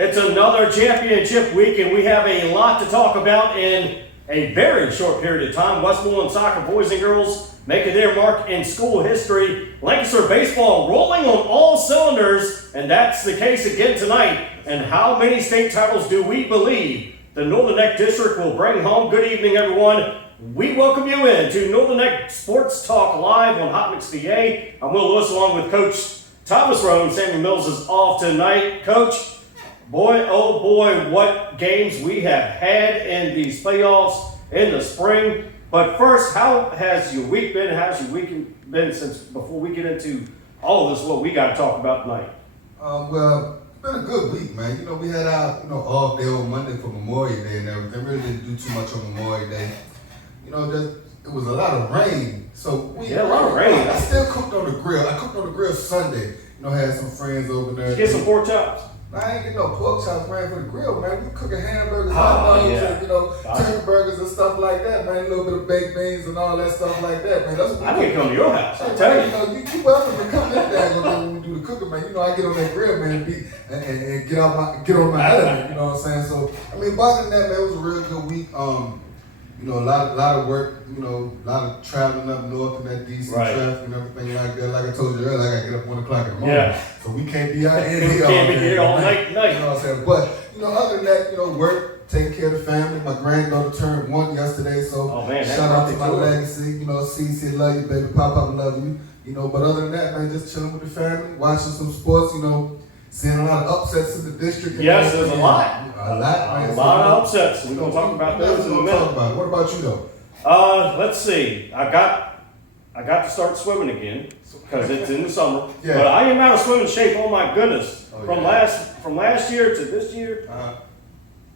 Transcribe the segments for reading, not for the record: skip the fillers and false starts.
It's another championship week, and we have a lot to talk about in a very short period of time. Westmoreland soccer boys and girls making their mark in school history. Lancaster baseball rolling on all cylinders, and that's the case again tonight. And how many state titles do we believe the Northern Neck District will bring home? Good evening, everyone. We welcome you in to Northern Neck Sports Talk Live on Hot Mix VA. I'm Will Lewis along with Coach Thomas Roane. Sammy Mills is off tonight. Coach, boy, oh boy, what games we have had in these playoffs in the spring. But first, how has your week been? How's your week been since before we get into all of this, what we got to talk about tonight? Well, it's been a good week, man. We had our off day on Monday for Memorial Day and everything. Really didn't do too much on Memorial Day. It was a lot of rain. So a lot of rain. I still cooked on the grill. I cooked on the grill Sunday. Had some friends over there. Did you get some pork chops? I ain't get no pork chops, man, for the grill, man. We cooking hamburgers, hot dogs, and, turkey burgers and stuff like that, man. A little bit of baked beans and all that stuff like that, man. That's what I need to come to your house. I tell you. You welcome to come in there when we do the cooking, man. I get on that grill, man, and get on my element. You know what I'm saying? So, other than that, man, it was a real good week. A lot of work, a lot of traveling up north and that DC traffic and everything like that. Like I told you earlier, I gotta get up 1 o'clock in the morning. Yeah. So we can't be out here. We can't be here all night. You know what I'm saying? But, other than that, work, taking care of the family. My granddaughter turned 1 yesterday, so shout out to my legacy. Cece, love you, baby. Papa, love you. But other than that, man, just chilling with the family, watching some sports, seeing a lot of upsets in the district. Yes, there's a lot. A lot of upsets. We're going to talk about those in a minute. What about you, though? Let's see. I got to start swimming again because it's in the summer. Yeah. But I am out of swimming shape. Oh my goodness! From last year to this year, I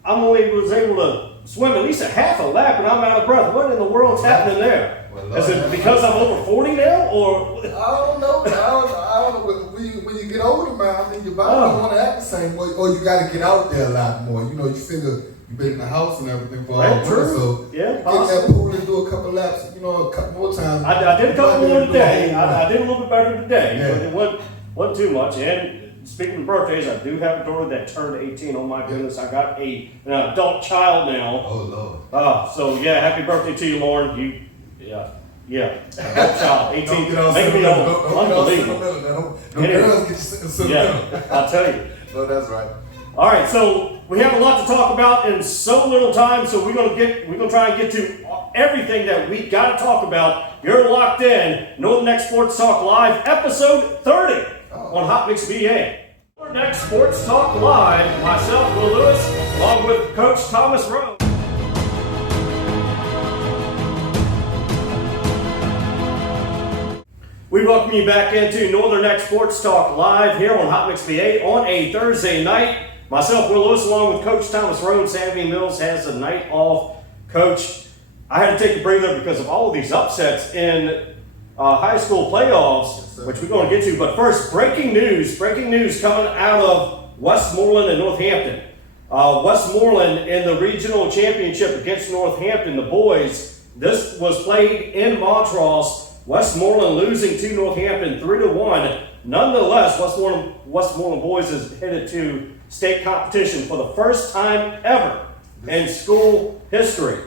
only was able to swim at least a half a lap, and I'm out of breath. What in the world's happening there? Is it because I'm over 40 now, or? I don't know. I don't know. When you get older, man, your body don't want to act the same way, or you got to get out there a lot more. You figure you've been in the house and everything for all winter, so yeah, get in that pool and do a couple laps, a couple more times. I did a couple more today. I did a little bit better today, but it wasn't too much. And speaking of birthdays, I do have a daughter that turned 18. Oh my goodness, I got an adult child now. Oh Lord. So yeah, happy birthday to you, Lauren. Yeah. Adult child, 18. Make me old. Unbelievable. Girls get you sentimental. Yeah, I'll tell you. No, that's right. All right, so we have a lot to talk about in so little time, so we're gonna try and get to everything that we got to talk about. You're locked in. Northern Neck Sports Talk Live, episode 30 on Hot Mix VA. Northern Neck Sports Talk Live. Myself, Will Lewis, along with Coach Thomas Roane. We welcome you back into Northern Neck Sports Talk Live here on Hot Mix VA on a Thursday night. Myself, Will Lewis, along with Coach Thomas Roane. Sammy Mills has a night off. Coach, I had to take a breather because of all of these upsets in high school playoffs, which we're going to get to. But first, breaking news coming out of Westmoreland and Northampton. Westmoreland in the regional championship against Northampton, the boys. This was played in Montrose. Westmoreland losing to Northampton 3-1. Nonetheless, Westmoreland boys is headed to state competition for the first time ever in school history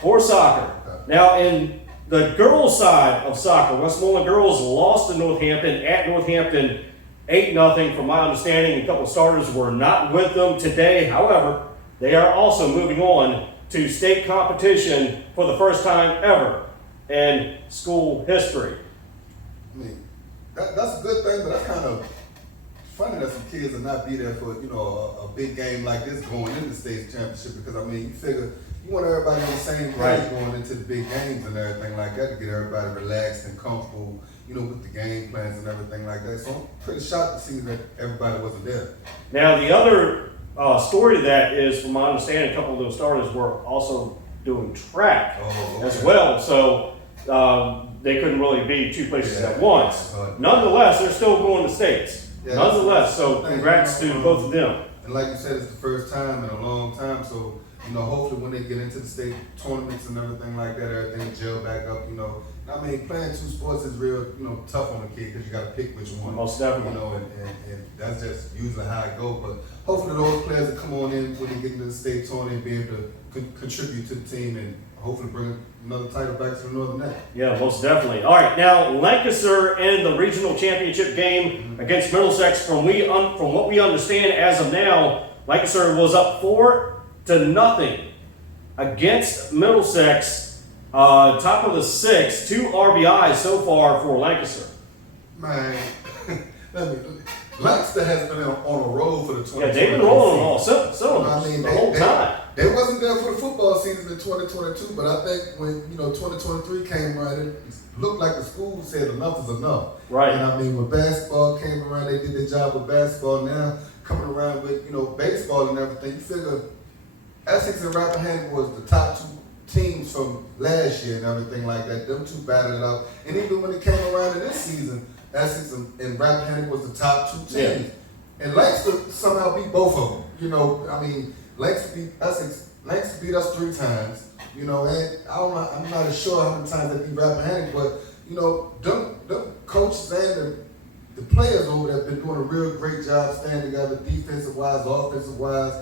for soccer. Now, in the girls' side of soccer, Westmoreland girls lost to Northampton at Northampton 8-0. From my understanding, a couple of starters were not with them today. However, they are also moving on to state competition for the first time ever in school history. That's a good thing, but that's kind of funny that some kids will not be there for a big game like this going into the state championship, because you figure you want everybody on the same page going into the big games and everything like that to get everybody relaxed and comfortable, with the game plans and everything like that. So I'm pretty shocked to see that everybody wasn't there. Now the other story to that is, from my understanding, a couple of those starters were also doing track as well. So they couldn't really be two places at once. Nonetheless, they're still going to states. Nonetheless, so congrats to both of them. And like you said, it's the first time in a long time, so you know, hopefully when they get into the state tournaments and everything like that, everything gel back up, you know. I mean, playing 2 sports is real, you know, tough on a kid because you got to pick which one. Most definitely. You know, and that's just usually how it goes. But hopefully those players will come on in when they get into the state tournament and be able to contribute to the team and hopefully bring another title back to the Northern Neck. Yeah, most definitely. All right, now Lancaster in the regional championship game against Middlesex. From what we understand as of now, Lancaster was up 4-0 against Middlesex. Top of the 6, 2 RBIs so far for Lancaster. Man, Lancaster has been on a roll for the 2020. Yeah, they've been rolling on all cylinders the whole time. They wasn't there for the football season in 2022, but I think when 2023 came around, it looked like the school said enough is enough. Right. And I mean, when basketball came around, they did their job with basketball. Now coming around with baseball and everything, you figure Essex and Rappahannock was the top 2 teams from last year and everything like that. Them 2 battled it out. And even when it came around in this season, Essex and Rappahannock was the top 2 teams. Yeah. And Lancaster somehow beat both of them. You know, I mean, Lancaster beat Essex. Lancaster beat us 3 times. You know, and I'm not sure how many times they beat Rappahannock, but them coaches and the players over there have been doing a real great job staying together, defensive wise, offensive wise.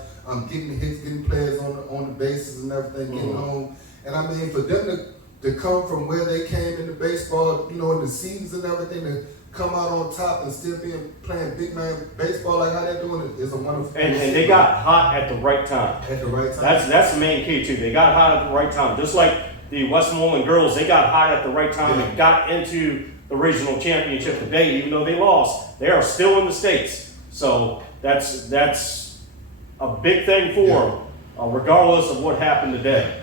Getting the hits, getting players on the bases and everything, getting home. And I mean, for them to come from where they came into baseball, in the seasons and everything, to come out on top and still playing big man baseball like how they're doing it is a wonderful. And they got hot at the right time. At the right time. That's the main key too. They got hot at the right time. Just like the Westmoreland girls, they got hot at the right time and got into the regional championship today, even though they lost. They are still in the States. So that's a big thing for them, regardless of what happened today.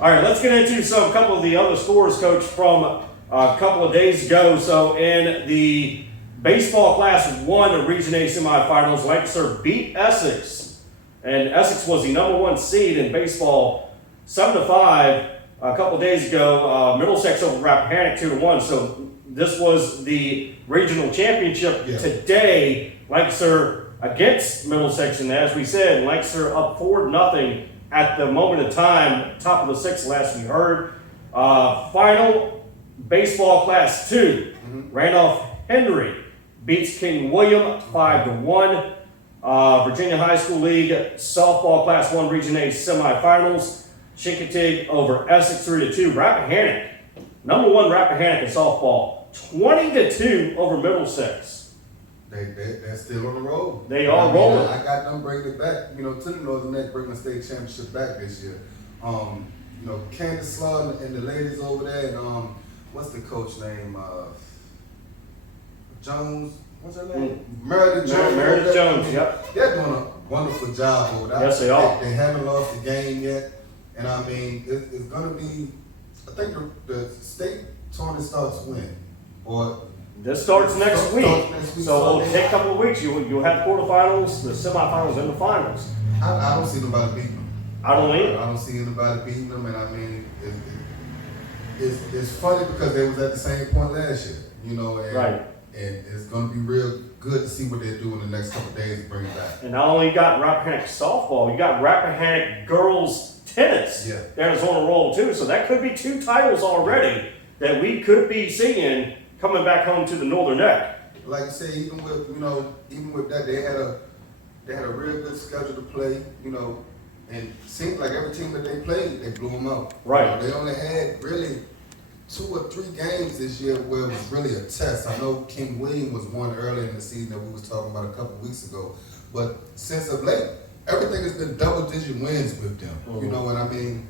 All right, let's get into a couple of the other scores, Coach, from a couple of days ago. So in the baseball Class 1 Region A semifinals, Lancaster beat Essex, and Essex was the number 1 seed in baseball, 7-5. A couple of days ago, Middlesex over Rappahannock 2-1. So this was the regional championship today. Lancaster against Middlesex, and as we said, Lancaster up 4-0 at the moment of time, top of the 6th last we heard. Final baseball Class 2, Randolph Henry beats King William 5-1. Virginia High School League softball Class 1 Region A semifinals, Chincoteague over Essex 3-2. Rappahannock, number 1 Rappahannock in softball, 20-2 over Middlesex. They're still on the road. They are rolling. I got them bringing it back, to the Northern Neck, bringing the state championship back this year. Candace Slaw and the ladies over there, and what's the coach name? Jones. What's her name? Meredith Jones. Meredith Jones. Yep. They're doing a wonderful job over there. Yes, they are. They haven't lost the game yet, and I mean, it's going to be. I think the state tournament starts when, or. This starts next week. So it'll take a couple of weeks. You'll have quarterfinals, the semifinals, and the finals. I don't see nobody beating them. I don't either. I don't see anybody beating them, and I mean, it's funny because they was at the same point last year, and, right. And it's going to be real good to see what they do in the next couple of days to bring it back. And not only you got Rappahannock softball, you got Rappahannock girls tennis. Yeah. That is on a roll too. So that could be 2 titles already that we could be seeing coming back home to the Northern Neck. Like I said, even with that, they had a real good schedule to play, and it seemed like every team that they played, they blew them out. Right. They only had really 2 or 3 games this year where it was really a test. I know King William was one early in the season that we was talking about a couple weeks ago, but since of late, everything has been double-digit wins with them. Mm-hmm. You know what I mean?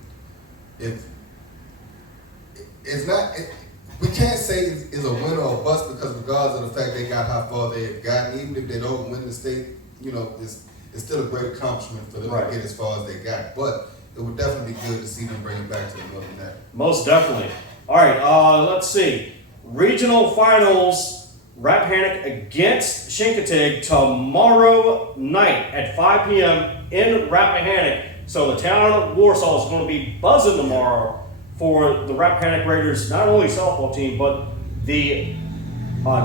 We can't say it's a win or a bust because regardless of the fact they got how far they have gotten, even if they don't win the state, it's still a great accomplishment for them to get as far as they got. But it would definitely be good to see them bring it back to the Northern Neck. Most definitely. All right, let's see. Regional finals, Rappahannock against Chincoteague tomorrow night at 5 p.m. in Rappahannock. So the town of Warsaw is going to be buzzing tomorrow for the Rappahannock Raiders, not only softball team, but the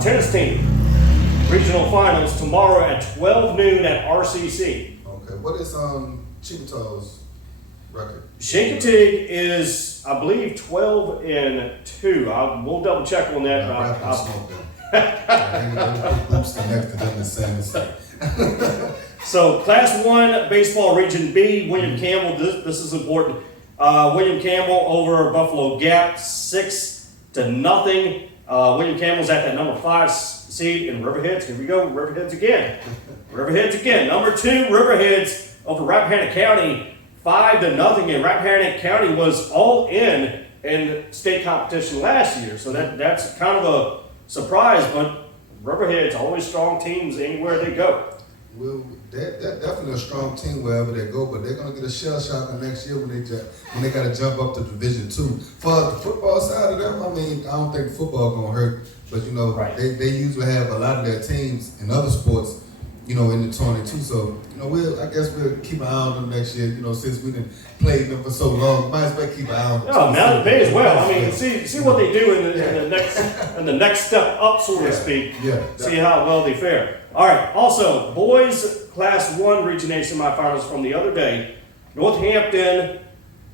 tennis team. Regional finals tomorrow at 12 noon at RCC. Okay, what is Chibutow's? record? Chincoteague is, I believe, 12-2. We'll double check on that. So, Class 1 Baseball Region B, William Campbell, this is important. William Campbell over Buffalo Gap, 6-0. William Campbell's at that number 5 seed in Riverheads. Here we go, Riverheads again. Number 2, Riverheads over Rappahannock County, 5-0. And Rappahannock County was all in state competition last year, so that's kind of a surprise. But Riverhead's always strong teams anywhere they go. Well, they're definitely a strong team wherever they go, but they're going to get a shell shock next year when they got to jump up to Division 2. For the football side of them, I mean, I don't think football going to hurt, but they usually have a lot of their teams in other sports, in the tournament too. So, I guess we'll keep an eye on them next year. Since we didn't play them for so long, might as well keep an eye on them. Oh, now they as well. I mean, see what they do in the next step up, so to speak. Yeah. See how well they fare. All right. Also, boys Class 1 Region A semifinals from the other day. Northampton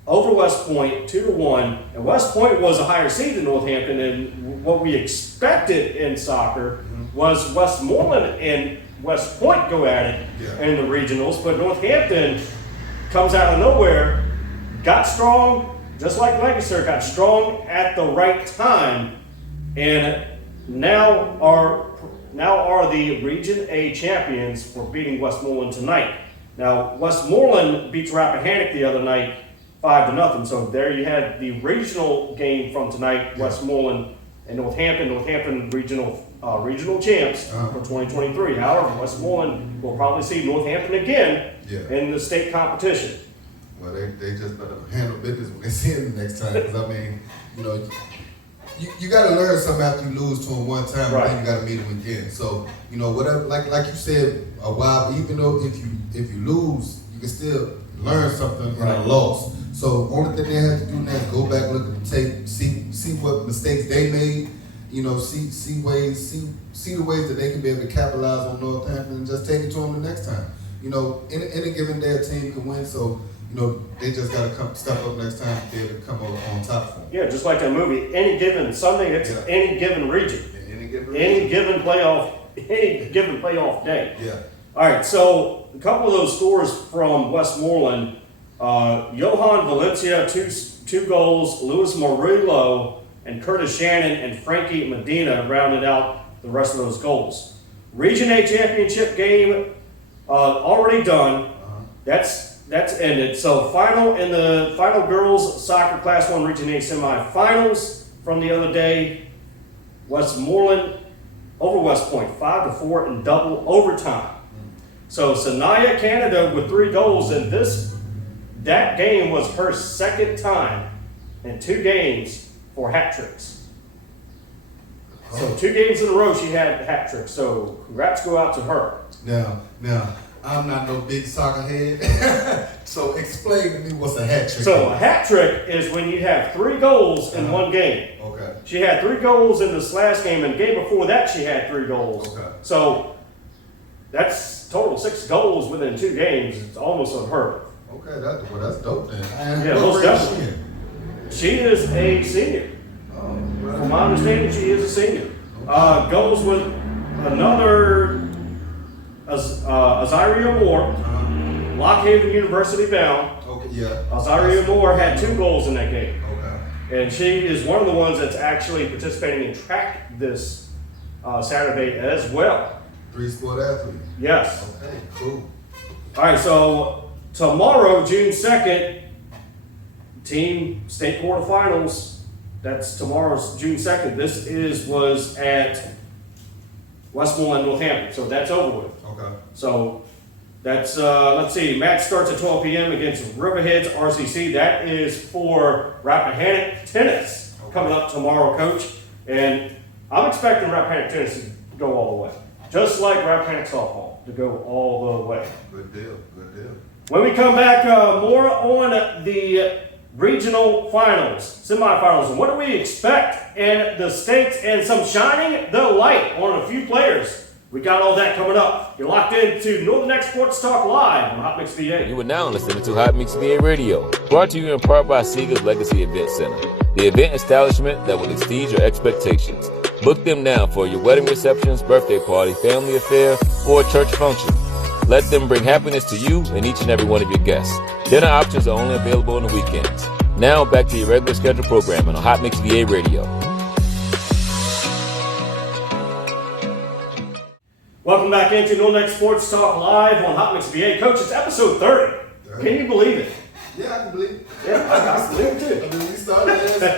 over West Point, 2-1. And West Point was a higher seed than Northampton, and what we expected in soccer was Westmoreland and West Point go at it in the regionals, but Northampton comes out of nowhere, got strong, just like Lancaster, got strong at the right time, and now are the Region A champions for beating Westmoreland tonight. Now, Westmoreland beats Rappahannock the other night 5-0, so there you had the regional game from tonight, Westmoreland and Northampton. Northampton regional champs for 2023. However, Westmoreland will probably see Northampton again in the state competition. Well, they just better handle business when they see them next time. Because I mean, you got to learn something after you lose to them one time, and then you got to meet them again. So whatever, like you said a while, even though if you lose, you can still learn something in a loss. So only thing they have to do now is go back, look at the tape, see what mistakes they made. See the ways that they can be able to capitalize on Northampton and just take it to them the next time. Any given day a team can win, so they just got to step up next time to be able to come on top for them. Yeah, just like that movie, any given Sunday, it's any given region, any given playoff day. Yeah. All right, so a couple of those scores from Westmoreland. Johan Valencia, two goals. Luis Murillo and Curtis Shannon and Frankie Medina rounded out the rest of those goals. Region A championship game already done. That's ended. So final girls soccer Class 1 Region A semifinals from the other day. Westmoreland over West Point, 5-4 in double overtime. So Sanaya Canada with 3 goals, and that game was her second time in 2 games for hat tricks. So 2 games in a row she had hat tricks. So congrats go out to her. Now I'm not no big soccer head, so explain to me what's a hat trick. So a hat trick is when you have 3 goals in one game. Okay. She had 3 goals in this last game, and the game before that she had 3 goals. Okay. So that's total 6 goals within 2 games. It's almost unheard of. Okay, that's dope then. Yeah, most definitely. She is a senior. From my understanding, she is a senior. Okay. Goes with another Azaria Moore, Lockhaven University bound. Okay, yeah. Azaria Moore had 2 goals in that game. Okay. And she is one of the ones that's actually participating in track this Saturday as well. 3-sport athlete. Yes. Okay, cool. All right, so tomorrow, June 2nd, team state quarterfinals. That's tomorrow's June 2nd. This was at Westmoreland, Northampton. So that's over with. Okay. So that's, let's see, match starts at 12 p.m. against Riverheads RCC. That is for Rappahannock tennis coming up tomorrow, Coach. And I'm expecting Rappahannock tennis to go all the way. Just like Rappahannock softball to go all the way. Good deal. When we come back, more on the regional finals, semifinals, and what do we expect in the states, and some shining the light on a few players We got all that coming up. You're locked into Northern Neck Sports Talk Live on Hot Mix VA. You are now listening to Hot Mix VA Radio, brought to you in part by Seeger's Legacy Event Center, the event establishment that will exceed your expectations. Book them now for your wedding receptions, birthday party, family affair, or church function. Let them bring happiness to you and each and every one of your guests. Dinner options are only available on the weekends. Now back to your regular scheduled programming on Hot Mix VA Radio. Welcome back into Northern Neck Sports Talk Live on Hot Mix VA. Coach, it's episode 30. Can you believe it? Yeah, I can believe it. Yeah, I can believe it too. I mean, we started last year,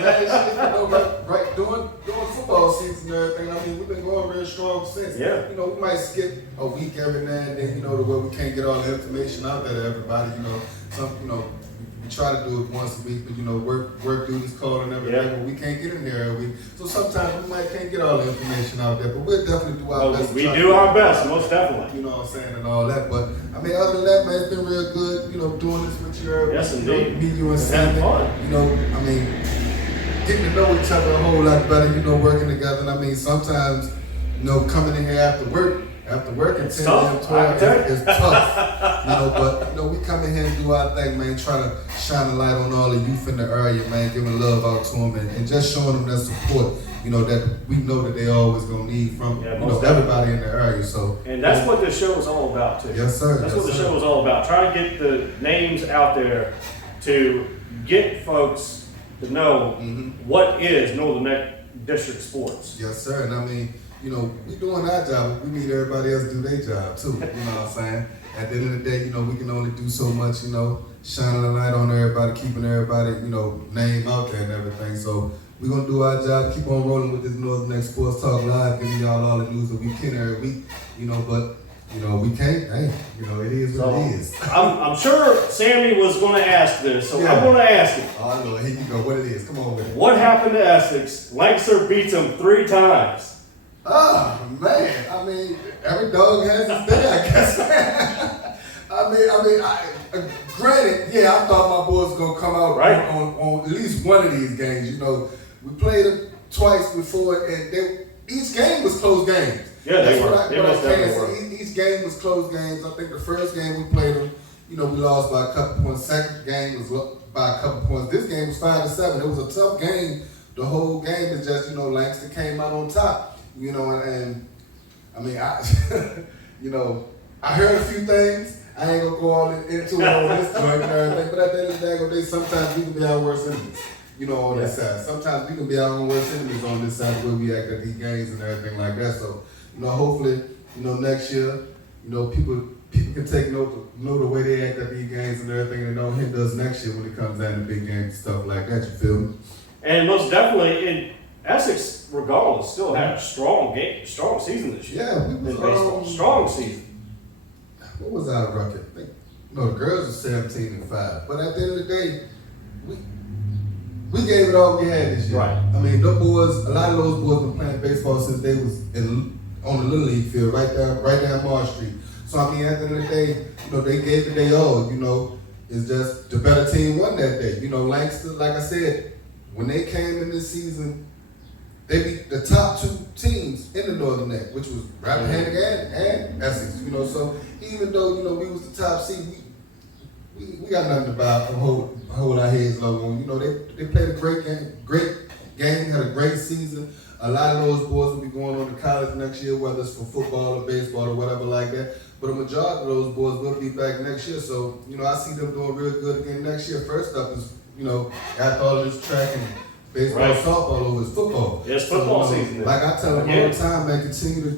right during football season and everything. I mean, we've been going real strong since. Yeah. You know, we might skip a week every now and then, to where we can't get all the information out there to everybody. We try to do it once a week, but work duties call and everything, but we can't get in there every week. So sometimes we can't get all the information out there, but we'll definitely do our best. We do our best, most definitely. You know what I'm saying, and all that. But I mean, other than that, man, it's been real good. Doing this with you. Yes, indeed. Meet you and It's having Sammy. fun. I mean, getting to know each other a whole lot better. Working together. And I mean, sometimes, coming in here after work at It's 10 tough. a.m., 12 is tough. But we come in here and do our thing, man. Try to shine a light on all the youth in the area, man. Giving love out to them and just showing them that support. That we know that they always gonna need from everybody in the area. So, and that's what this show is all about too. Yes, sir. That's what the show is all about. Try to get the names out there to get folks to know what is Northern Neck District sports. Yes, sir. And I mean, we doing our job. We need everybody else to do their job too. You know what I'm saying? At the end of the day, we can only do so much. Shining a light on everybody, keeping everybody, name out there and everything. So we're gonna do our job, keep on rolling with this Northern Neck Sports Talk Live, giving y'all all the news that we can every week. But we can't. Hey, it is what it is. I'm sure Sammy was going to ask this, so I'm going to ask him. Oh, Lord, here you go. What it is? Come on with it. What happened to Essex? Lancaster beats them 3 times. Oh man, I mean, every dog has his day, I guess. Granted, I thought my boys were gonna come out right on at least one of these games. We played them twice before, and each game was close games. Yeah, that's they were. what I can say. Each game was close games. I think the first game we played them, we lost by a couple points. Second game was by a couple points. This game was 5-7. It was a tough game. The whole game is just, Lancaster came out on top. And I mean, I heard a few things. I ain't gonna go all into it on this joint and everything, but at the end of the day, sometimes we can be our worst enemies, on this side. Sometimes we can be our own worst enemies on this side where we act at these games and everything like that. So, hopefully, next year, people can take note the way they act at these games and everything, and don't hinder us next year when it comes down to big games and stuff like that. You feel me? And most definitely, Essex, regardless, still had a strong season this year. Yeah, we was in baseball. Strong season. What was our record? The girls were 17-5. But at the end of the day, we gave it all we had this year. Right. I mean, a lot of those boys been playing baseball since they was on the Little League field, right down Marsh Street. So I mean, at the end of the day, they gave it their all. It's just the better team won that day. Lancaster, like I said, when they came in this season, they beat the top 2 teams in the Northern Neck, which was Rappahannock and Essex. So even though we was the top seed, we got nothing to hold our heads low on. They played a great game, had a great season. A lot of those boys will be going on to college next year, whether it's for football or baseball or whatever like that. But a majority of those boys will be back next year. So I see them doing real good again next year. First up is after all this track and baseball, softball over is football. It's football season. Like I tell them all the time, man, continue the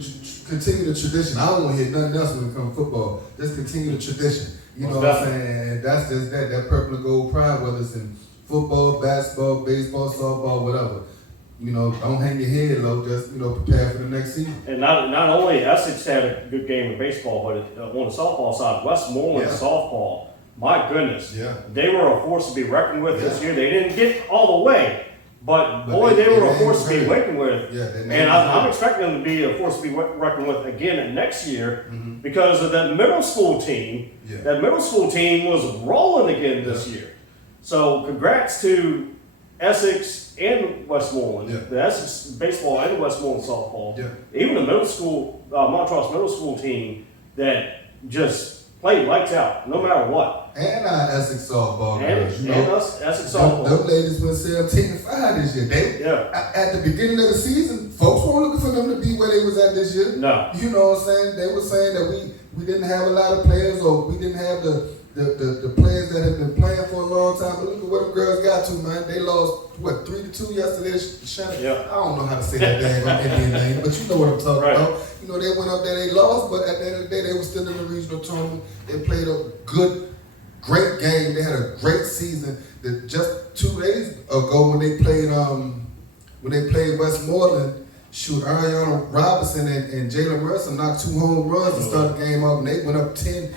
tradition. I don't want to hear nothing else when it comes to football. Just continue the tradition. You know what I'm saying? And that's just that purple and gold pride, whether it's in football, basketball, baseball, softball, whatever. Don't hang your head low. Just prepare for the next season. And not only Essex had a good game of baseball, but on the softball side, Westmoreland softball. My goodness, they were a force to be reckoned with this year. They didn't get all the way. But boy, they were a force to be reckoned with. And I'm expecting them to be a force to be reckoned with again next year because of that middle school team. That middle school team was rolling again this year. So congrats to Essex and Westmoreland, Yeah. the Essex baseball and the Westmoreland softball, Yeah. even the middle school, Montrose middle school team that just played lights out, no matter what. And our Essex softball And, girls, you and know. us, Essex Them softball. ladies went 17-5 this year. They, Yeah. at the beginning of the season, folks weren't looking for them to be where they was at this year. No. You know what I'm saying? They were saying that we didn't have a lot of players, or we didn't have the players that have been playing for a long time. But look at what the girls got to, man. They lost, 3-2 yesterday to Shannon? Yeah. I don't know how to say that dang Indian name, but you know what I'm talking Right. about. You know, they went up there, they lost, but at the end of the day, they were still in the regional tournament. They played a great game. They had a great season. That just 2 days ago when they played Westmoreland, shoot, Ariana Robinson and Jalen Mercer knocked 2 home runs to start the game off, and they went up 10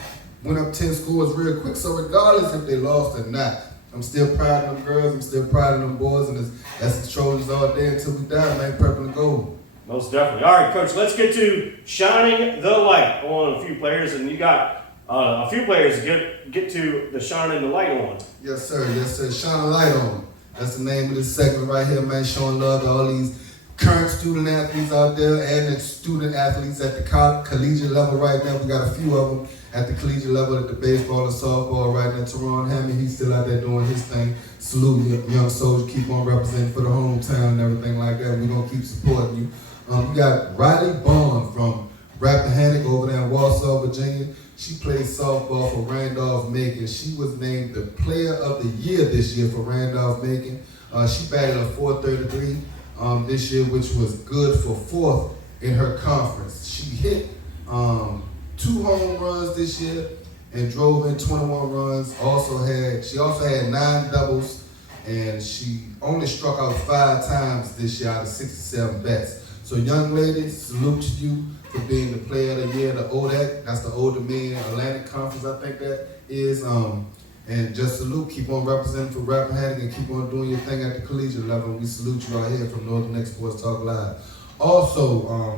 scores real quick. So regardless if they lost or not, I'm still proud of them girls. I'm still proud of them boys, and that's the Trojans all day until we die, man. Purple and gold. Most definitely. All right, Coach, let's get to shining the light on a few players, and you got a few players to get to the shining the light on. Yes, sir. Yes, sir. Shine a light on them. That's the name of this segment right here, man. Showing love to all these current student athletes out there and the student athletes at the collegiate level right now. We got a few of them at the collegiate level at the baseball and softball right now. Roane, he's still out there doing his thing. Salute you, young soldier. Keep on representing for the hometown and everything like that. We're going to keep supporting you. You got Riley Bond from Rappahannock over there in Warsaw, Virginia. She plays softball for Randolph-Macon. She was named the Player of the Year this year for Randolph-Macon. She batted a .433 this year, which was good for 4th in her conference. She hit 2 home runs this year and drove in 21 runs. She also had 9 doubles, and she only struck out 5 times this year out of 67 bats. So young ladies, salute to you for being the Player of the Year, the ODAC. That's the Old Dominion Atlantic Conference, I think that is. And just salute, keep on representing for Rappahannock and keep on doing your thing at the collegiate level. We salute you right here from Northern Next Sports Talk Live. Also,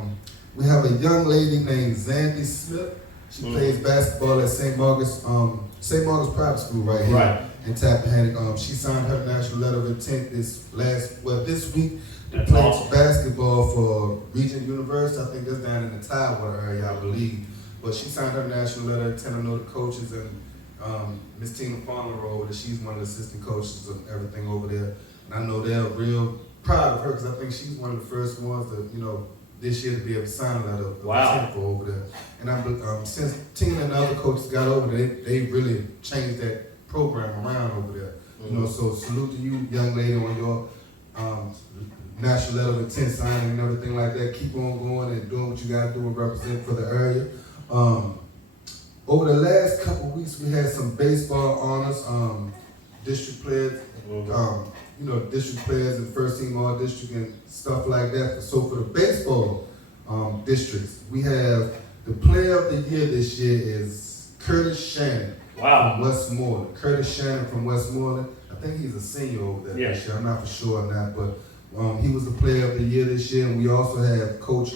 we have a young lady named Zandy Smith. She plays basketball at St. Margaret's Private School right here in Tappahannock. She signed her national letter of intent this week to play basketball for Regent University. I think that's down in the Tidewater area, I believe. But she signed her national letter of intent. I know the coaches and Miss Tina Palmer over there. She's one of the assistant coaches and everything over there. And I know they're real proud of her because I think she's one of the first ones that, this year to be able to sign a letter of intent for over there. And since Tina and the other coaches got over there, they really changed that program around over there. So salute to you, young lady, on your national letter of intent signing and everything like that. Keep on going and doing what you got to do and represent for the area. Over the last couple of weeks, we had some baseball honors, district players, district players and first team all district and stuff like that. So for the baseball districts, we have the Player of the Year this year is Curtis Shannon from Westmoreland. Curtis Shannon from Westmoreland. I think he's a senior over there this year. I'm not for sure on that, but he was the Player of the Year this year. And we also have Coach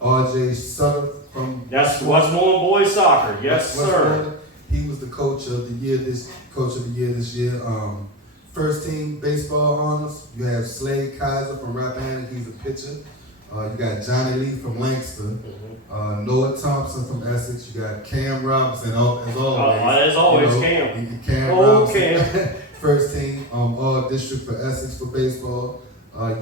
R.J. Sutter from Westmoreland boys soccer. Yes, sir. He was the Coach of the Year this year. First team baseball honors. You have Slade Kaiser from Rappahannock. He's a pitcher. You got Johnny Lee from Langston. Noah Thompson from Essex. You got Cam Robinson, as always. As always, Cam. Cam Robinson. First team all district for Essex for baseball.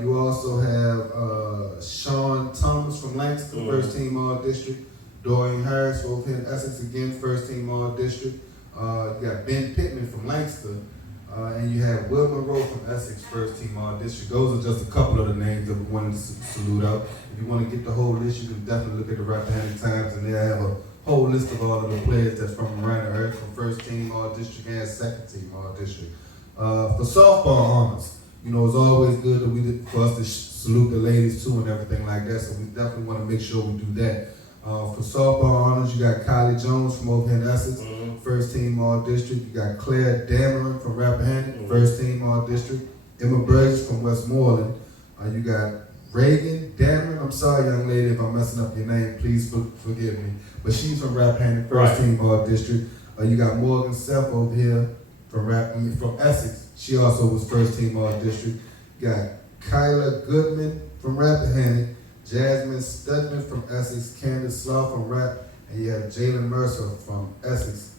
You also have Sean Thomas from Langston, first team all district. Dorian Harris over here in Essex again, first team all district. You got Ben Pittman from Langston. And you have Will Monroe from Essex, first team all district. Those are just a couple of the names that we wanted to salute out. If you want to get the whole list, you can definitely look at the Rappahannock Times, and they'll have a whole list of all of the players that's from around the area, from first team all district and second team all district. For softball honors, it's always good for us to salute the ladies too and everything like that. So we definitely want to make sure we do that. For softball honors, you got Kylie Jones from over here in Essex, first team all district. You got Claire Dameron from Rappahannock, first team all district. Emma Briggs from Westmoreland. You got Reagan Dameron. I'm sorry, young lady, if I'm messing up your name. Please forgive me. But she's from Rappahannock, first team all district. You got Morgan Self over here from Essex. She also was first team all district. You got Kyla Goodman from Rappahannock, Jasmine Studman from Essex, Candace Slaw from Rapp, and you have Jalen Mercer from Essex,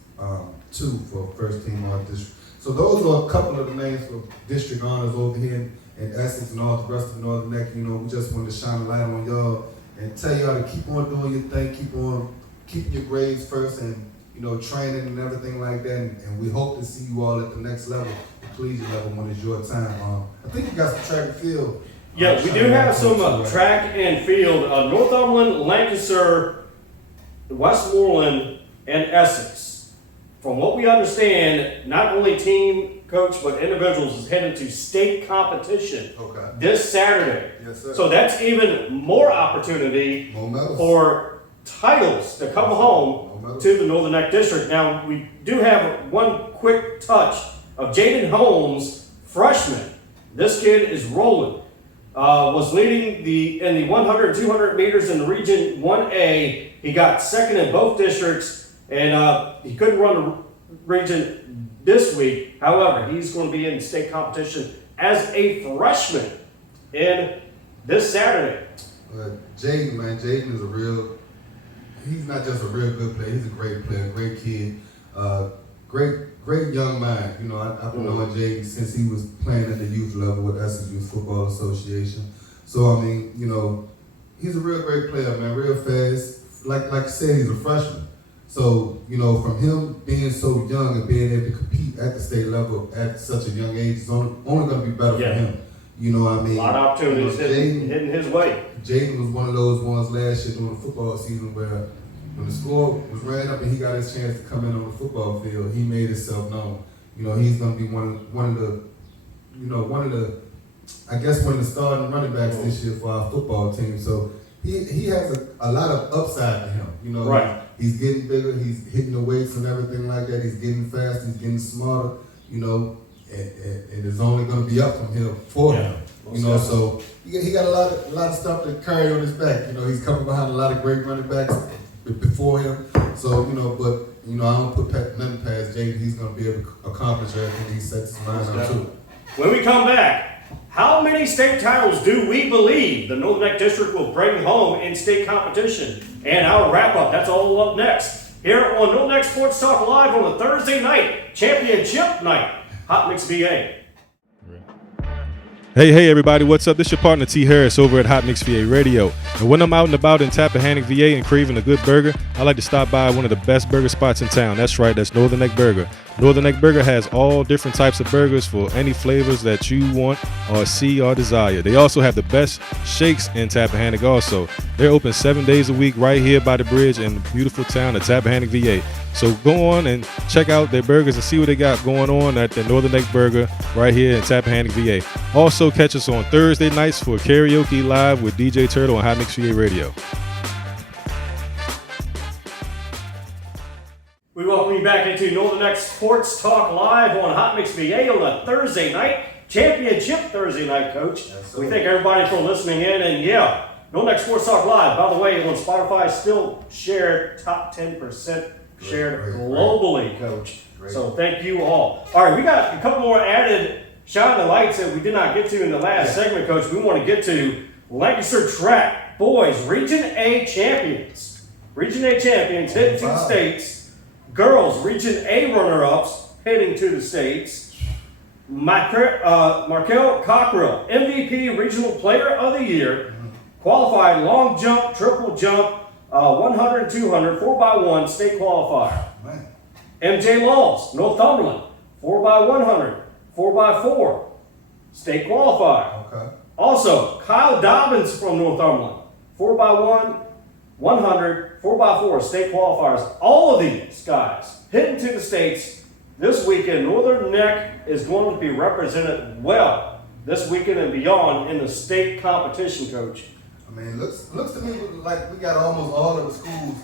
too, for first team all district. So those are a couple of the names for district honors over here in Essex and all the rest of Northern Neck. You know, we just wanted to shine a light on y'all and tell y'all to keep on doing your thing, keep on keeping your grades first, and you know, training and everything like that. And we hope to see you all at the next level, the collegiate level, when it's your time. I think you got some track and field. Yeah, we do have some track and field. Northumberland, Lancaster, Westmoreland, and Essex. From what we understand, not only team, coach, but individuals is headed to state competition this Saturday. Yes, sir. So that's even more opportunity for titles to come home to the Northern Neck District. Now, we do have one quick touch of Jaden Holmes, freshman. This kid is rolling. Was leading in the 100 and 200 meters in the Region 1A. He got second in both districts. And he couldn't run the region this week. However, he's going to be in state competition as a freshman in this Saturday. Jaden, man, Jaden is he's not just a real good player, he's a great player, great kid, great young mind. You know, I've been knowing Jaden since he was playing at the youth level with Essex Youth Football Association. So, I mean, you know, he's a real great player, man, real fast. Like I said, he's a freshman. So, you know, from him being so young and being able to compete at the state level at such a young age, it's only going to be better for him. You know what I mean? A lot of opportunities hitting his way. Jaden was one of those ones last year during the football season where when the score was ran up and he got his chance to come in on the football field, he made himself known. You know, he's going to be one of the starting running backs this year for our football team. So he has a lot of upside to him. You know, right. He's getting bigger, he's hitting the weights and everything like that, he's getting fast, he's getting smarter, you know, and it's only going to be up from here for him. You know, so he got a lot of stuff to carry on his back. You know, he's coming behind a lot of great running backs before him. So, you know, but, you know, I don't put nothing past Jaden. He's going to be able to accomplish everything he sets his mind on to. When we come back, how many state titles do we believe the Northern Neck District will bring home in state competition? And our wrap-up, that's all up next. Here on Northern Neck Sports Talk Live on a Thursday night, championship night, Hot Mix VA. Hey everybody, what's up? This is your partner T. Harris over at Hot Mix VA Radio. And when I'm out and about in Tappahannock, VA and craving a good burger, I like to stop by one of the best burger spots in town. That's right, that's Northern Neck Burger. Northern Neck Burger has all different types of burgers for any flavors that you want or see or desire. They also have the best shakes in Tappahannock also. They're open 7 days a week right here by the bridge in the beautiful town of Tappahannock, VA. So go on and check out their burgers and see what they got going on at the Northern Neck Burger right here in Tappahannock, VA. Also catch us on Thursday nights for karaoke live with DJ Turtle on Hot Mix VA Radio. We welcome you back into Northern Neck Sports Talk Live on Hot Mix VA on a Thursday night, championship Thursday night, Coach. Yes, we thank everybody for listening in, and yeah, Northern Neck Sports Talk Live. By the way, on Spotify, still shared top 10% shared globally, Coach. Great. So thank you all. All right, we got a couple more added shining lights that we did not get to in the last segment, Coach. We want to get to Lancaster Track Boys Region A champions. Region A champions heading to the states. Girls Region A runner-ups heading to the states. Markel Cockrell, MVP Regional Player of the Year. Qualified long jump, triple jump, 100 and 200, 4x1 state qualifier. Man. MJ Laws, Northumberland, 4x100, 4x4 state qualifier. Okay. Also, Kyle Dobbins from Northumberland, 4x1, 100, 4x4 state qualifiers. All of these guys heading to the states this weekend. Northern Neck is going to be represented well this weekend and beyond in the state competition, Coach. I mean, looks to me like we got almost all of the schools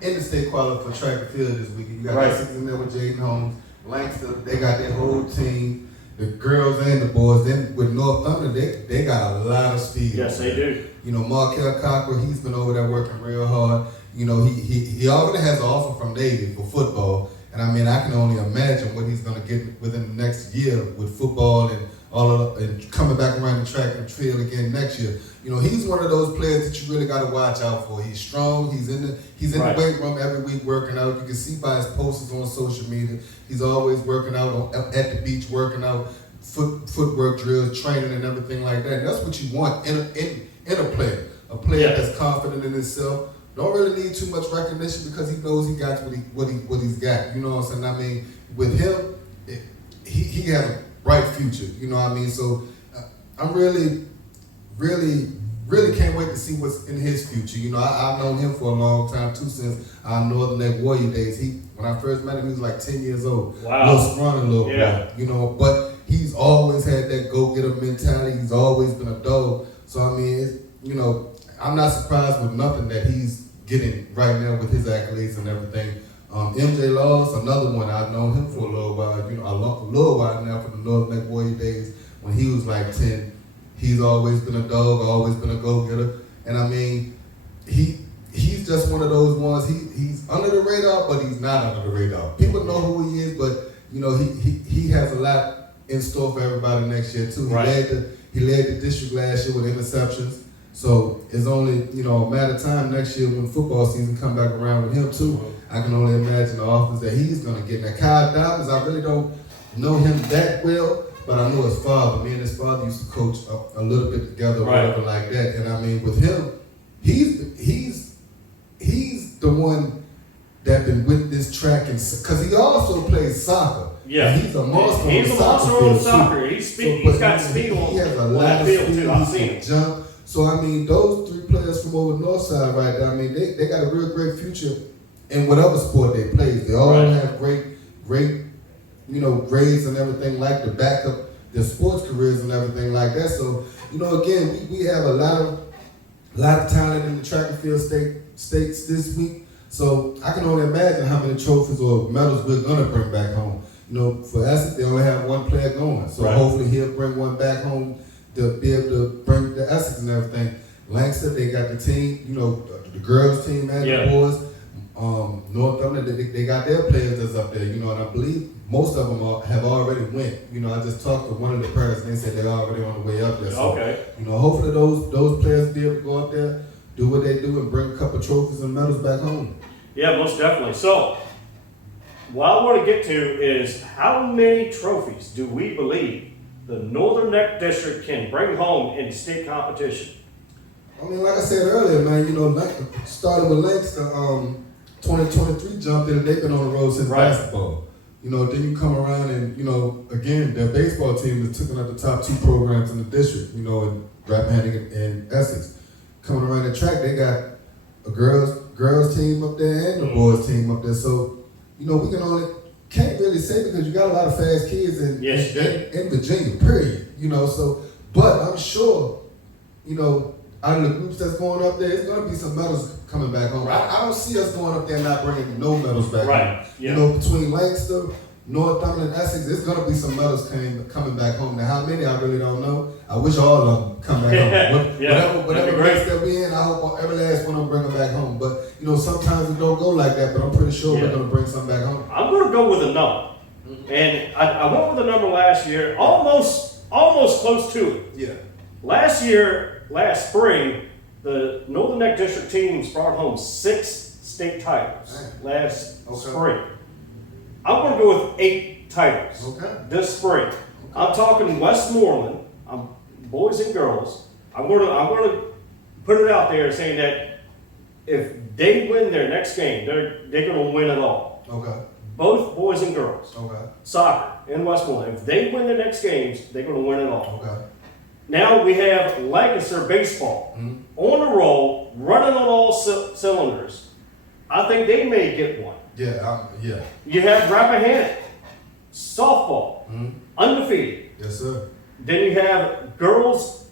in the state qualified for track and field this weekend. You got Essex in there with Jaden Holmes, Lancaster, they got their whole team, the girls and the boys. Then with Northumberland, they got a lot of speed. Yes, they do. You know, Markel Cockrell, he's been over there working real hard. You know, he already has an offer from Navy for football, and And I mean, I can only imagine what he's going to get within the next year with football and and coming back around the track and trail again next year. You know, he's one of those players that you really got to watch out for. He's strong. He's in the weight room every week working out. You can see by his posters on social media. He's always working out at the beach, working out, footwork drills, training, and everything like that. And that's what you want in a player. A player that's confident in himself. Don't really need too much recognition because he knows he got what he's got. You know what I'm saying? I mean, with him, he has a bright future. You know what I mean? So I'm really can't wait to see what's in his future. You know, I've known him for a long time too, since our Northern Neck Warrior days. When I first met him, he was like 10 years old. Wow. Little scrawny little boy. You know, but he's always had that go-getter mentality. He's always been a dog. So I mean, you know, I'm not surprised with nothing that he's getting right now with his accolades and everything. MJ Laws, another one. I've known him for a little while. You know, a little while now from the Northern Neck Warrior days when he was like 10. He's always been a dog, always been a go-getter. And I mean, he's just one of those ones. He's under the radar, but he's not under the radar. People know who he is, but you know, he has a lot in store for everybody next year too. He led the district last year with interceptions. So it's only, you know, a matter of time next year when football season come back around with him too. I can only imagine the offers that he's gonna get. Now Kyle Dobbins, I really don't know him that well, but I know his father. Me and his father used to coach a little bit together or whatever like that. And I mean, with him, he's the one that been with this track, and because he also plays soccer. Yeah, and he's a monster. He's a monster on soccer. He's got speed on. He has a lot of speed. He can jump. So I mean, those three players from over North Side right there, I mean, they got a real great future in whatever sport they play. They all have great, you know, grades and everything like to back up their sports careers and everything like that. So, you know, again, we have a lot of talent in the track and field states this week. So I can only imagine how many trophies or medals we're gonna bring back home. You know, for Essex, they only have one player going. So hopefully he'll bring one back home to be able to bring the Essex and everything. Lancaster, they got the team, you know, the girls team and the boys. Northumberland, they got their players that's up there, you know, and I believe most of them have already went. You know, I just talked to one of the parents and they said they're already on the way up there. So, you know, hopefully those players be able to go up there, do what they do, and bring a couple trophies and medals back home. Yeah, most definitely. So, what I want to get to is how many trophies do we believe the Northern Neck District can bring home in state competition? I mean, like I said earlier, man, you know, started with Lancaster, 2023 jumped in and they've been on the road since basketball. You know, then you come around and, you know, again, their baseball team is taking up the top two programs in the district, you know, in Rappahannock and Essex. Coming around the track, they got a girls team up there and the boys team up there. So, you know, can't really say because you got a lot of fast kids in Virginia, period. You know, so, but I'm sure, you know, out of the groups that's going up there, there's going to be some medals coming back home. I don't see us going up there and not bringing no medals back home. Yeah. You know, between Lancaster, Northumberland, and Essex, there's going to be some medals coming back home. Now, how many, I really don't know. I wish all of them come back home. Whatever race that we in, I hope every last one of them bring them back home. But, you know, sometimes it don't go like that, but I'm pretty sure we're going to bring some back home. I'm going to go with a number. And I went with a number last year, almost close to it. Yeah. Last spring, the Northern Neck District teams brought home 6 state titles last spring. I'm going to go with 8 titles this spring. I'm talking Westmoreland, boys and girls. I'm going to put it out there saying that if they win their next game, they're going to win it all. Both boys and girls. Soccer in Westmoreland. If they win their next games, they're going to win it all. Now we have Lancaster baseball on the roll, running on all cylinders. I think they may get one. Yeah. You have Rappahannock softball, undefeated. Yes, sir. Then you have girls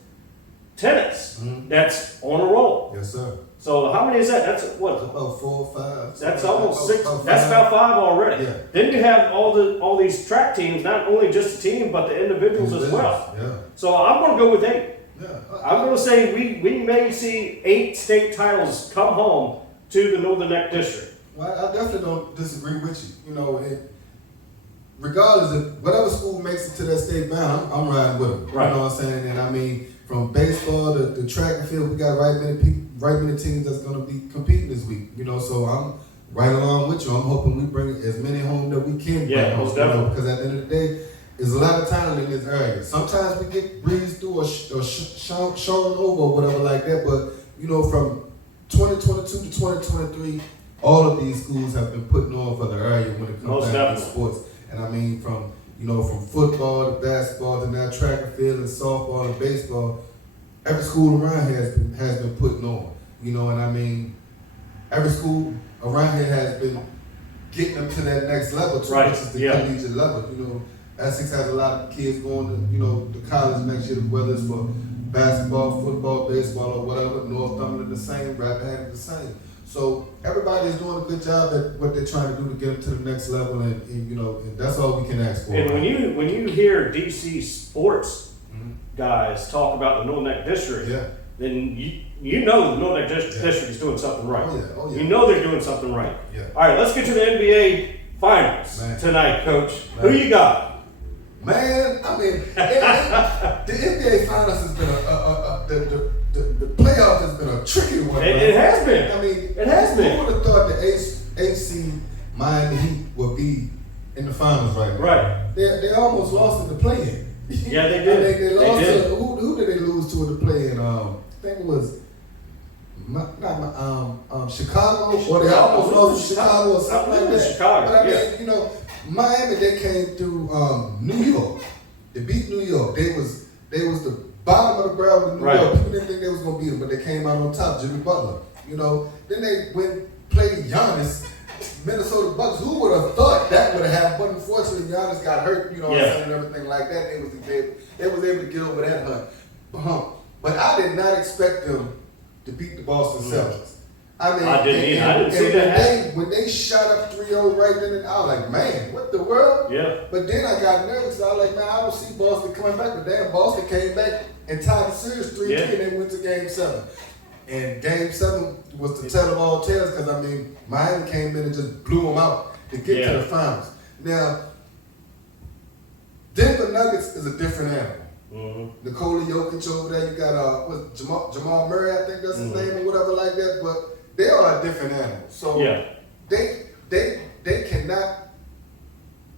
tennis that's on a roll. Yes, sir. So how many is that? That's what? About 4 or 5. That's almost 6. That's about 5 already. Yeah. Then you have all these track teams, not only just the team, but the individuals as well. Yeah. So I'm going to go with 8. Yeah. I'm going to say we may see 8 state titles come home to the Northern Neck District. Well, I definitely don't disagree with you. You know, regardless of whatever school makes it to that state bound, I'm riding with them. Right. You know what I'm saying? And I mean, from baseball to track and field, we got right many teams that's going to be competing this week. You know, so I'm right along with you. I'm hoping we bring as many home that we can bring home. Most definitely. Because at the end of the day, there's a lot of talent in this area. Sometimes we get breezed through or shown over or whatever like that. But you know, from 2022 to 2023, all of these schools have been putting on for the area when it comes down to sports. And I mean, from football to basketball to now track and field and softball and baseball, every school around here has been putting on. You know, and I mean, every school around here has been getting them to that next level too, which is the collegiate level. You know, Essex has a lot of kids going to college next year, whether it's for basketball, football, baseball, or whatever. Northumberland the same, Rappahannock the same. So everybody is doing a good job at what they're trying to do to get them to the next level, and that's all we can ask for. And when you hear DC sports guys talk about the Northern Neck District, then you know the Northern Neck District is doing something right. Oh, yeah. You know they're doing something right. Yeah. All right, let's get to the NBA Finals tonight, Coach. Who you got? Man, I mean, the NBA Finals has been the playoff has been a tricky one. It has been. I mean, it has been. Who would have thought the AC Miami Heat would be in the finals right now? Right. They almost lost in the play-in. Yeah, they did. They lost to who did they lose to in the play-in? I think it was Chicago, or they almost lost to Chicago or something like that. Chicago, but I mean, Miami, they came through New York. They beat New York. They was the bottom of the barrel with New York. People didn't think they was gonna beat them, but they came out on top. Jimmy Butler. Then they played Giannis, Minnesota Bucks. Who would have thought that would have happened? But unfortunately, Giannis got hurt. You know what I'm saying, and everything like that. They was able to get over that hump. But I did not expect them to beat the Boston Celtics. I mean, I didn't either. I didn't see that. When they shot up 3-0 right then and I was like, man, what the world? Yeah. But then I got nervous. I was like, man, I don't see Boston coming back. But damn, Boston came back and tied the series 3-3 and they went to Game 7. And Game 7 was the tell of all tales because, I mean, Miami came in and just blew them out to get to the finals. Now, Denver Nuggets is a different animal. Nikola Jokic over there, you got Jamal Murray, I think that's his name or whatever like that, but they are a different animal. So they cannot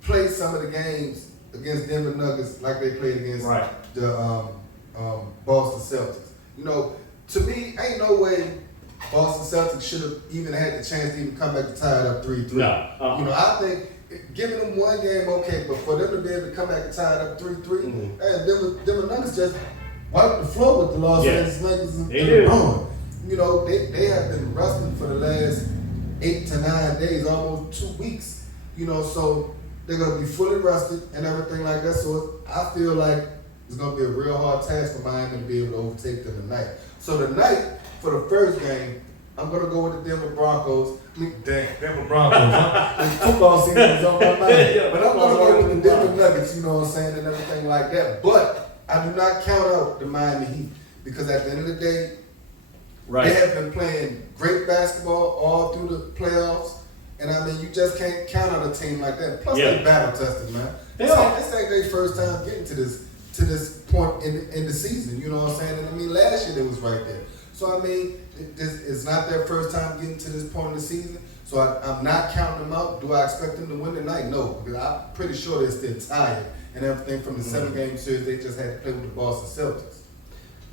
play some of the games against Denver Nuggets like they played against the Boston Celtics. To me, ain't no way Boston Celtics should have even had the chance to even come back to tie it up 3-3. No. I think giving them one game, okay, but for them to be able to come back and tie it up 3-3, Denver Nuggets just wiped the floor with the Los Angeles Lakers and LeBron. They have been rusting for the last 8 to 9 days, almost 2 weeks. So they're gonna be fully rusted and everything like that. So I feel like it's gonna be a real hard task for Miami to be able to overtake them tonight. So tonight, for the first game, I'm gonna go with the Denver Broncos. Denver Broncos, huh? The football season is on my mind. But I'm gonna go with the Denver Nuggets, you know what I'm saying, and everything like that. But I do not count out the Miami Heat because at the end of the day, they have been playing great basketball all through the playoffs. And I mean, you just can't count on a team like that. Plus, they battle tested, man. This ain't their first time getting to this point in the season. You know what I'm saying? And I mean, last year they was right there. So I mean, it's not their first time getting to this point in the season. So I'm not counting them out. Do I expect them to win tonight? No, because I'm pretty sure they're still tired and everything from the 7-game series they just had to play with the Boston Celtics.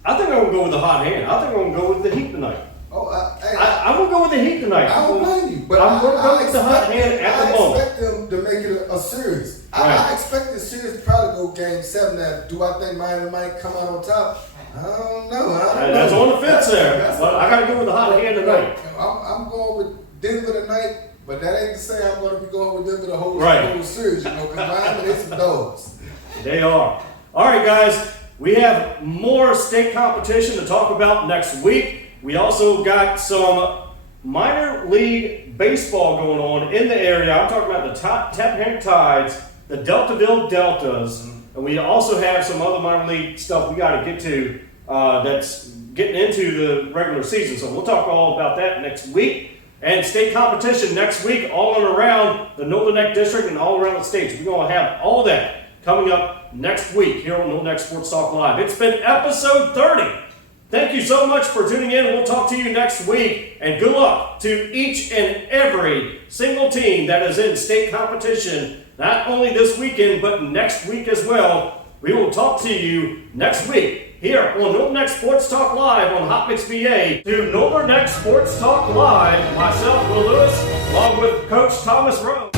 I think I'm gonna go with the hot hand. I think I'm gonna go with the Heat tonight. I'm gonna go with the Heat tonight. I don't blame you, but I'm gonna go with the hot hand at the moment. I expect them to make it a series. I expect the series to probably go Game 7. Now, do I think Miami might come out on top? I don't know. That's on the fence there. But I gotta go with the hot hand tonight. I'm going with Denver tonight, but that ain't to say I'm going to be going with Denver the whole series, because Miami, they some dogs. They are. All right, guys. We have more state competition to talk about next week. We also got some minor league baseball going on in the area. I'm talking about the Tappahannock Tides, the Deltaville Deltas, and we also have some other minor league stuff we got to get to that's getting into the regular season. So we'll talk all about that next week. And state competition next week, all and around the Northern Neck District and all around the states. We're going to have all that coming up next week here on Northern Neck Sports Talk Live. It's been episode 30. Thank you so much for tuning in. We'll talk to you next week. And good luck to each and every single team that is in state competition, not only this weekend, but next week as well. We will talk to you next week here on Northern Neck Sports Talk Live on Hot Mix VA. To Northern Neck Sports Talk Live, myself, Will Lewis, along with Coach Thomas Roane.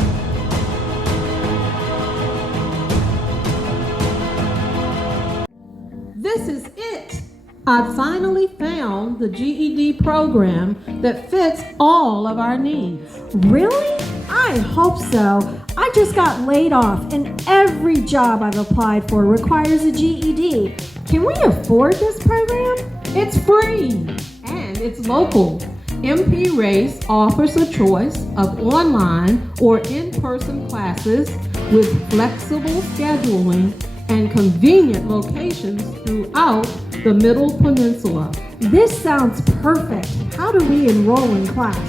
This is it. I finally found the GED program that fits all of our needs. Really? I hope so. I just got laid off and every job I've applied for requires a GED. Can we afford this program? It's free and it's local. MP Race offers a choice of online or in-person classes with flexible scheduling and convenient locations throughout the Middle Peninsula. This sounds perfect. How do we enroll in class?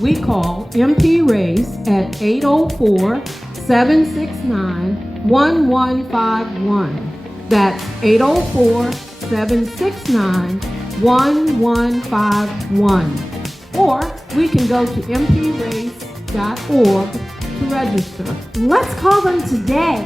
We call MP Race at 804-769-1151. That's 804-769-1151. Or we can go to mprace.org to register. Let's call them today.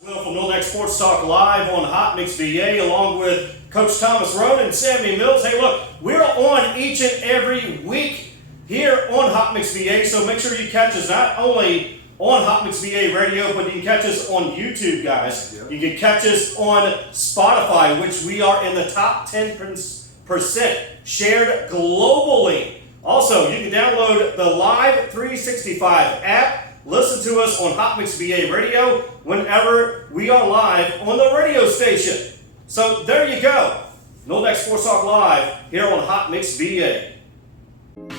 Will from Northern Neck Sports Talk Live on Hot Mix VA, along with Coach Thomas Roane and Sammy Mills. Hey, look, we're on each and every week here on Hot Mix VA, so make sure you catch us not only on Hot Mix VA Radio, but you can catch us on YouTube, guys. Yep. You can catch us on Spotify, which we are in the top 10% shared globally. Also, you can download the Live 365 app. Listen to us on Hot Mix VA Radio whenever we are live on the radio station. So there you go. Northern Neck Sports Talk Live here on Hot Mix VA.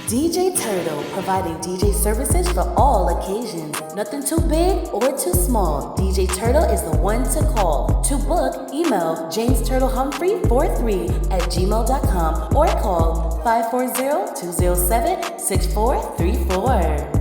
DJ Turtle, providing DJ services for all occasions. Nothing too big or too small. DJ Turtle is the one to call. To book, email jamesturtlehumphrey43@gmail.com or call 540-207-6434.